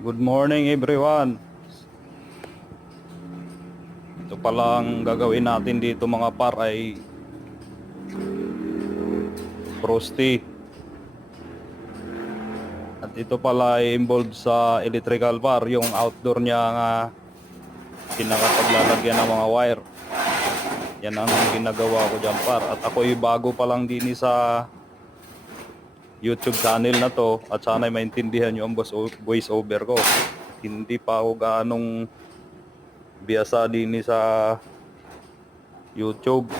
Good morning everyone. Ito palang gagawin natin dito mga par ay frosty. At ito pala ay involved sa electrical par, yung outdoor niya nga pinakapaglalagyan ng mga wire. Yan ang ginagawa ko dyan par. At ako'y bago pa lang din sa YouTube channel na to at sana'y maintindihan nyo ang voice over ko. Hindi pa ako gaanong biyasa din sa YouTube.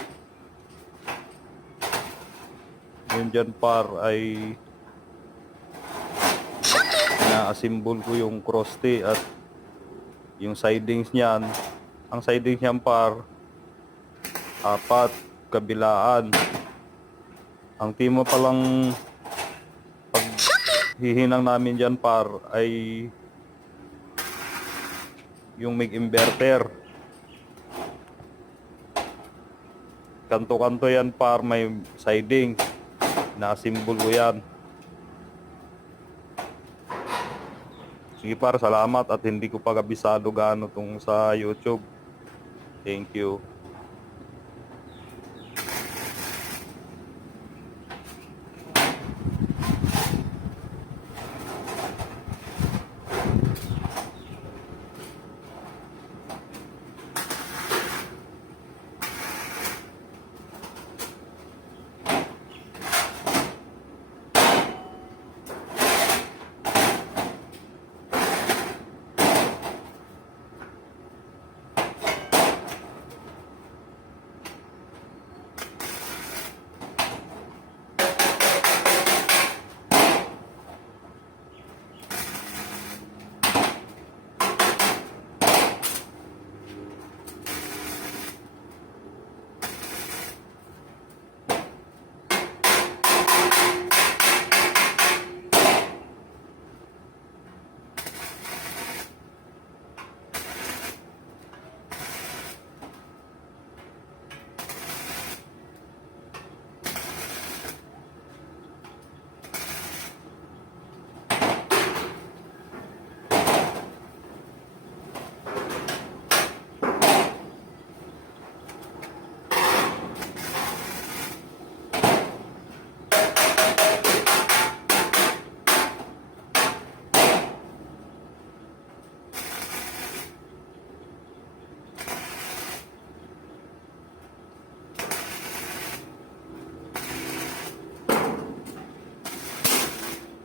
Yun dyan par ay ina-assemble ko yung crossty at yung sidings niyan. Ang sidings niyan par, apat, kabilaan. Ang timo palang paghihinang namin dyan par ay yung mig inverter. Kanto-kanto yan par, may siding. Na-assemble ko yan. Sige par, salamat at hindi ko pa kabisado gaano tong sa YouTube. Thank you.